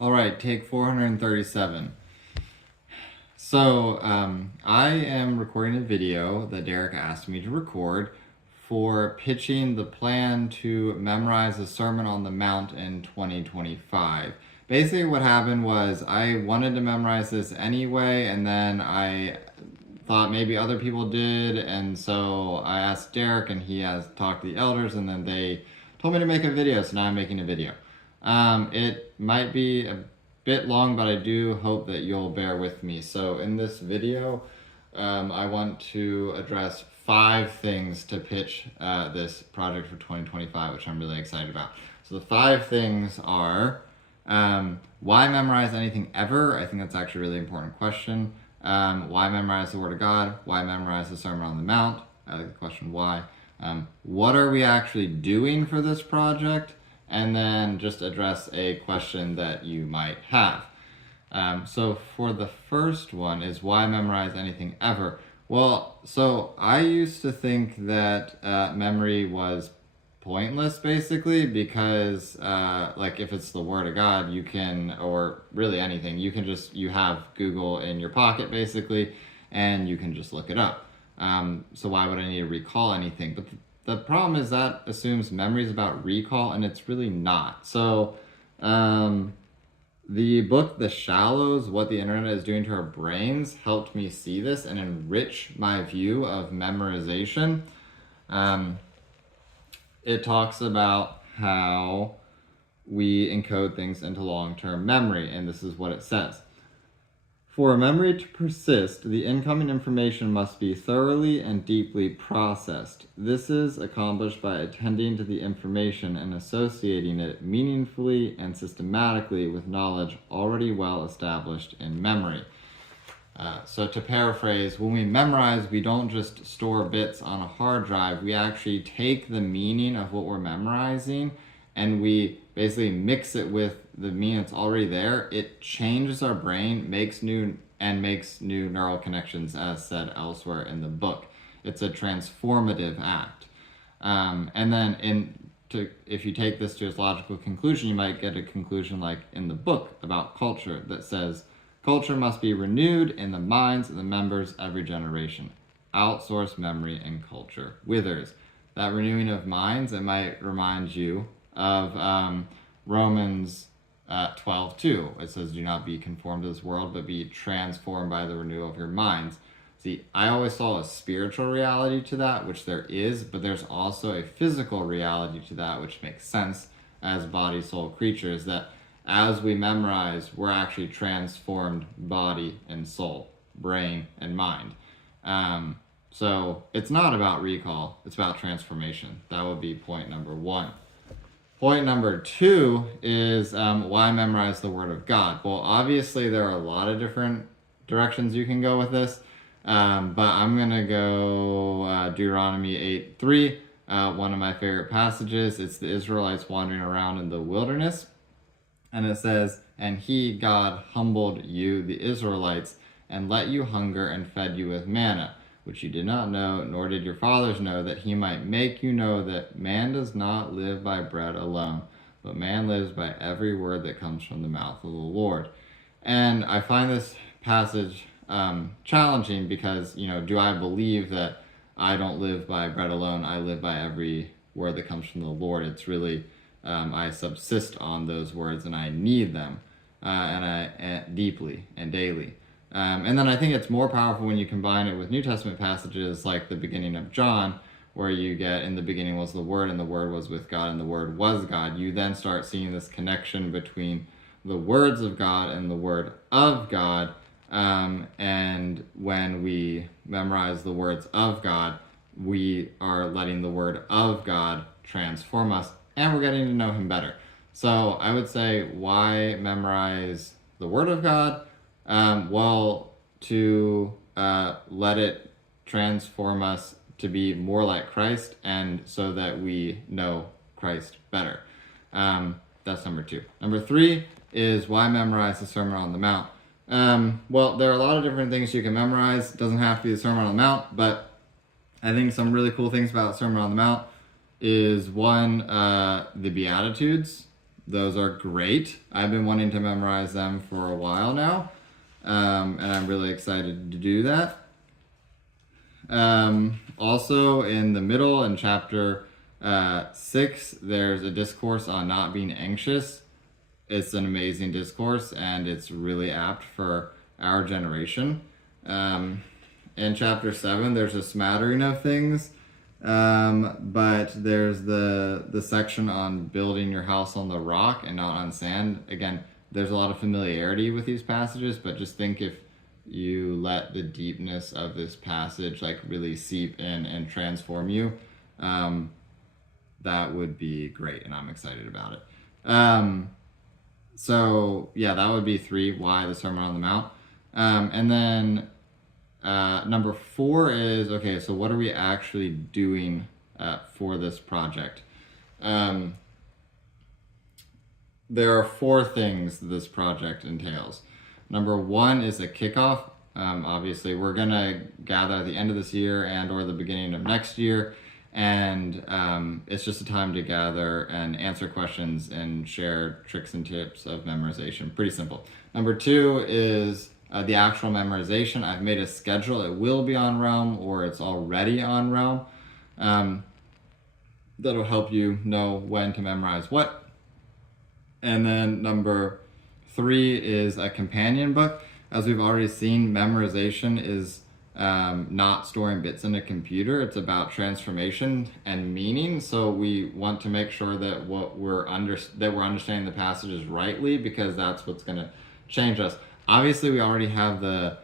All right, take 437. So, I am recording a video that Derek asked me to record for pitching the plan to memorize the Sermon on the Mount in 2025. Basically, what happened was I wanted to memorize this anyway, and then I thought maybe other people did, and so I asked Derek, and he has talked to the elders, and then they told me to make a video, so now I'm making a video. It might be a bit long, but I do hope that you'll bear with me. So in this video, I want to address 5 things to pitch this project for 2025, which I'm really excited about. So the 5 things are, why memorize anything ever? I think that's actually a really important question. Why memorize the Word of God? Why memorize the Sermon on the Mount? I like the question why. What are we actually doing for this project? And then just address a question that you might have. So for the first one is why memorize anything ever? Well, so I used to think that memory was pointless basically because like if it's the Word of God, you can, or really anything, you can just, you have Google in your pocket basically, and you can just look it up. So why would I need to recall anything? But the problem is that assumes memory is about recall, and it's really not. So the book The Shallows, What the Internet is Doing to Our Brains, helped me see this and enrich my view of memorization. It talks about how we encode things into long-term memory, and this is what it says. For a memory to persist, the incoming information must be thoroughly and deeply processed. This is accomplished by attending to the information and associating it meaningfully and systematically with knowledge already well established in memory. So to paraphrase, when we memorize, we don't just store bits on a hard drive. We actually take the meaning of what we're memorizing and we basically mix it with the meaning that's already there. It changes our brain, makes new neural connections, as said elsewhere in the book. It's a transformative act. And then if you take this to its logical conclusion, you might get a conclusion like in the book about culture that says, culture must be renewed in the minds of the members every generation. Outsource memory and culture withers. That renewing of minds, it might remind you of Romans 12:2. It says, do not be conformed to this world, but be transformed by the renewal of your minds. See, I always saw a spiritual reality to that, which there is, but there's also a physical reality to that, which makes sense as body, soul creatures, that as we memorize, we're actually transformed body and soul, brain and mind. So it's not about recall, it's about transformation. That would be point number 1. Point number 2 is why memorize the Word of God? Well, obviously there are a lot of different directions you can go with this, but I'm going to go Deuteronomy 8:3, one of my favorite passages. It's the Israelites wandering around in the wilderness. And it says, and he, God, humbled you, the Israelites, and let you hunger and fed you with manna, which you did not know, nor did your fathers know, that he might make you know that man does not live by bread alone, but man lives by every word that comes from the mouth of the Lord. And I find this passage challenging because, do I believe that I don't live by bread alone, I live by every word that comes from the Lord? It's really... I subsist on those words and I need them deeply and daily. And then I think it's more powerful when you combine it with New Testament passages like the beginning of John, where you get, in the beginning was the Word, and the Word was with God, and the Word was God. You then start seeing this connection between the words of God and the Word of God. And when we memorize the words of God, we are letting the Word of God transform us, and we're getting to know him better. So I would say, why memorize the Word of God? Well, to let it transform us to be more like Christ, and so that we know Christ better. That's number 2. Number 3 is why memorize the Sermon on the Mount? Well, there are a lot of different things you can memorize. It doesn't have to be the Sermon on the Mount, but I think some really cool things about Sermon on the Mount is one, the Beatitudes. those are great. I've been wanting to memorize them for a while now, and I'm really excited to do that. Also, in the middle, in chapter 6, there's a discourse on not being anxious. It's an amazing discourse, and it's really apt for our generation. In chapter 7, there's a smattering of things, but there's the section on building your house on the rock and not on sand. Again, there's a lot of familiarity with these passages, but just think if you let the deepness of this passage like really seep in and transform you, that would be great, and I'm excited about it. So yeah, that would be 3, why the Sermon on the Mount. And then number 4 is, okay, so what are we actually doing for this project? There are 4 things this project entails. Number 1 is a kickoff. Obviously, we're going to gather at the end of this year and or the beginning of next year, and it's just a time to gather and answer questions and share tricks and tips of memorization. Pretty simple. Number 2 is the actual memorization. I've made a schedule. It will be on Realm, or it's already on Realm. That'll help you know when to memorize what. And then number 3 is a companion book. As we've already seen, memorization is not storing bits in a computer. It's about transformation and meaning. So we want to make sure that we're understanding the passages rightly, because that's what's going to change us. Obviously, we already have the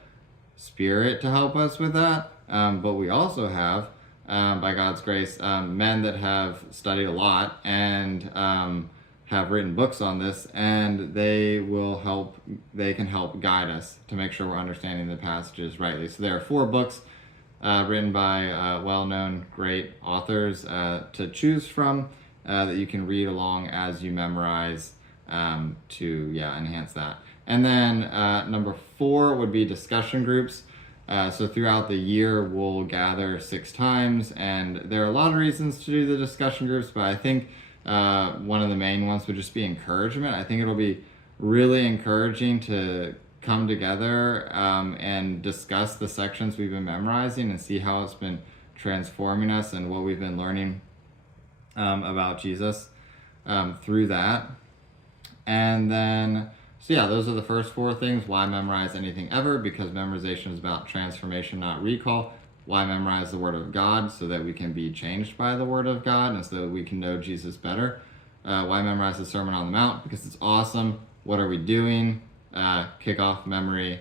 Spirit to help us with that, but we also have, by God's grace, men that have studied a lot and have written books on this, and they can help guide us to make sure we're understanding the passages rightly. So there are 4 books written by well-known great authors to choose from that you can read along as you memorize to enhance that. And then number 4 would be discussion groups. So throughout the year, we'll gather 6 times, and there are a lot of reasons to do the discussion groups, but I think one of the main ones would just be encouragement. I think it'll be really encouraging to come together and discuss the sections we've been memorizing and see how it's been transforming us and what we've been learning about Jesus through that. And then, so yeah, those are the first 4 things. Why memorize anything ever? Because memorization is about transformation, not recall. Why memorize the Word of God? So that we can be changed by the Word of God and so that we can know Jesus better. Why memorize the Sermon on the Mount? Because it's awesome. What are we doing? Kickoff, memory,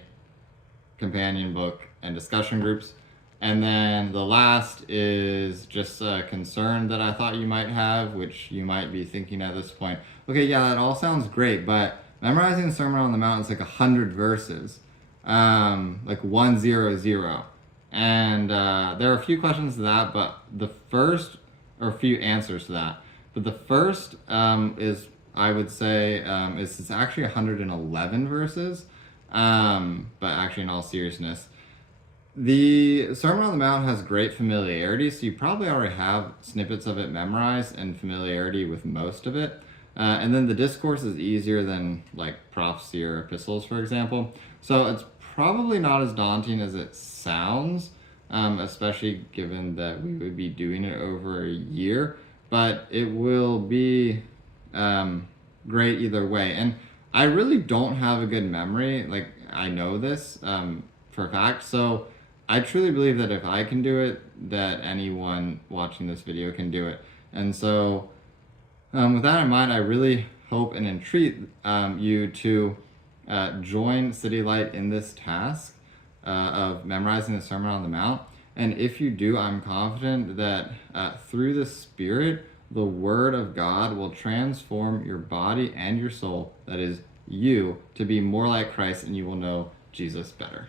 companion book, and discussion groups. And then the last is just a concern that I thought you might have, which you might be thinking at this point. Okay, yeah, that all sounds great, but memorizing the Sermon on the Mount is like 100 verses, like 100. And there are a few questions to that, but the first, or a few answers to that. But the first is, I would say, it's actually 111 verses. But actually, in all seriousness, the Sermon on the Mount has great familiarity, so you probably already have snippets of it memorized and familiarity with most of it. And then the discourse is easier than like prophecy or epistles, for example. So it's probably not as daunting as it sounds, especially given that we would be doing it over a year. But it will be great either way. And I really don't have a good memory. Like, I know this for a fact. So I truly believe that if I can do it, that anyone watching this video can do it. And so with that in mind, I really hope and entreat you to join City Light in this task of memorizing the Sermon on the Mount. And if you do, I'm confident that through the Spirit, the Word of God will transform your body and your soul, that is you, to be more like Christ, and you will know Jesus better.